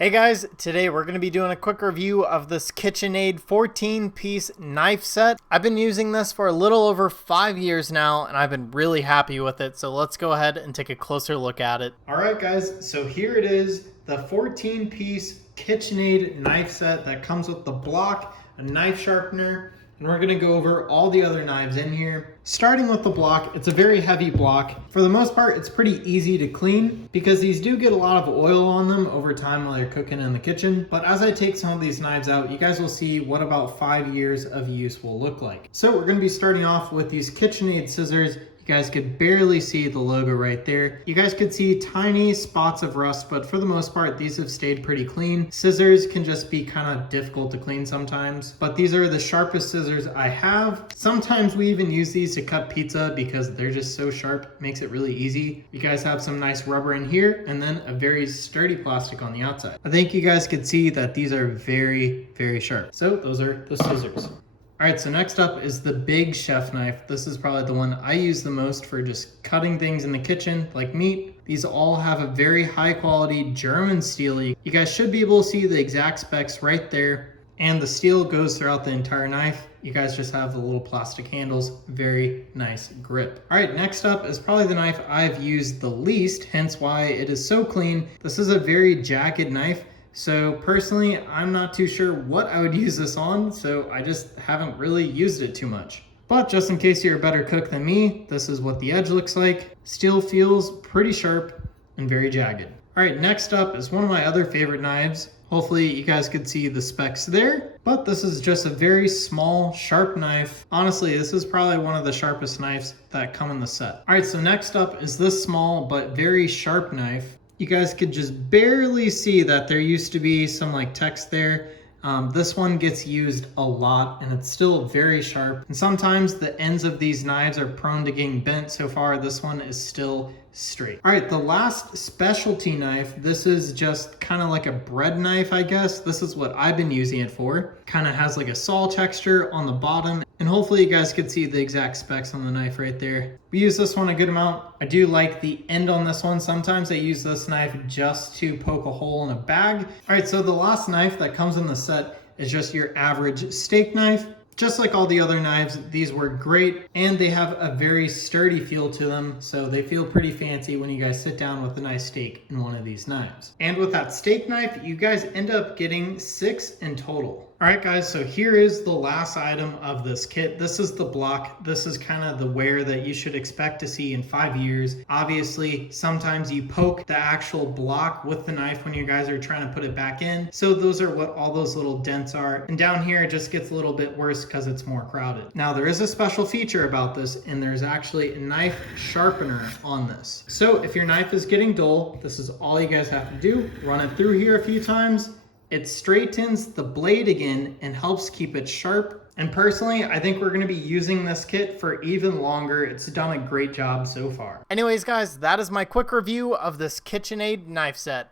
Hey guys, today we're going to be doing a quick review of this KitchenAid 14-piece knife set. I've been using this for a little over 5 years now and I've been really happy with it, so let's go ahead and take a closer look at it. Alright guys, so here it is, the 14-piece KitchenAid knife set that comes with the block, a knife sharpener, and we're going to go over all the other knives in here. Starting with the block, it's a very heavy block. For the most part, it's pretty easy to clean because these do get a lot of oil on them over time while you're cooking in the kitchen. But as I take some of these knives out, you guys will see what about 5 years of use will look like. So we're going to be starting off with these KitchenAid scissors. You guys could barely see the logo right there. You guys could see tiny spots of rust, but for the most part, these have stayed pretty clean. Scissors can just be kind of difficult to clean sometimes, but these are the sharpest scissors I have. Sometimes we even use these to cut pizza because they're just so sharp, makes it really easy. You guys have some nice rubber in here and then a very sturdy plastic on the outside. I think you guys could see that these are very, very sharp. So those are the scissors. All right, so next up is the big chef knife. This is probably the one I use the most for just cutting things in the kitchen, like meat. These all have a very high quality German steel. You guys should be able to see the exact specs right there. And the steel goes throughout the entire knife. You guys just have the little plastic handles, very nice grip. All right, next up is probably the knife I've used the least, hence why it is so clean. This is a very jagged knife. So personally, I'm not too sure what I would use this on, so I just haven't really used it too much. But just in case you're a better cook than me, this is what the edge looks like. Steel feels pretty sharp and very jagged. All right, next up is one of my other favorite knives. Hopefully you guys could see the specs there, but this is just a very small, sharp knife. Honestly, this is probably one of the sharpest knives that come in the set. All right, so next up is this small but very sharp knife. You guys could just barely see that there used to be some like text there. This one gets used a lot and it's still very sharp. And sometimes the ends of these knives are prone to getting bent. So far, this one is still straight. All right, the last specialty knife, this is just kind of like a bread knife, I guess. This is what I've been using it for. Kind of has like a saw texture on the bottom. And hopefully you guys could see the exact specs on the knife right there. We use this one a good amount. I do like the end on this one. Sometimes I use this knife just to poke a hole in a bag. All right, so the last knife that comes in the set is just your average steak knife. Just like all the other knives, these work great and they have a very sturdy feel to them. So they feel pretty fancy when you guys sit down with a nice steak in one of these knives. And with that steak knife, you guys end up getting 6 in total. All right guys, so here is the last item of this kit. This is the block. This is kind of the wear that you should expect to see in 5 years. Obviously, sometimes you poke the actual block with the knife when you guys are trying to put it back in. So those are what all those little dents are. And down here, it just gets a little bit worse because it's more crowded. Now there is a special feature about this and there's actually a knife sharpener on this. So if your knife is getting dull, this is all you guys have to do. Run it through here a few times. It straightens the blade again and helps keep it sharp. And personally, I think we're going to be using this kit for even longer. It's done a great job so far. Anyways, guys, that is my quick review of this KitchenAid knife set.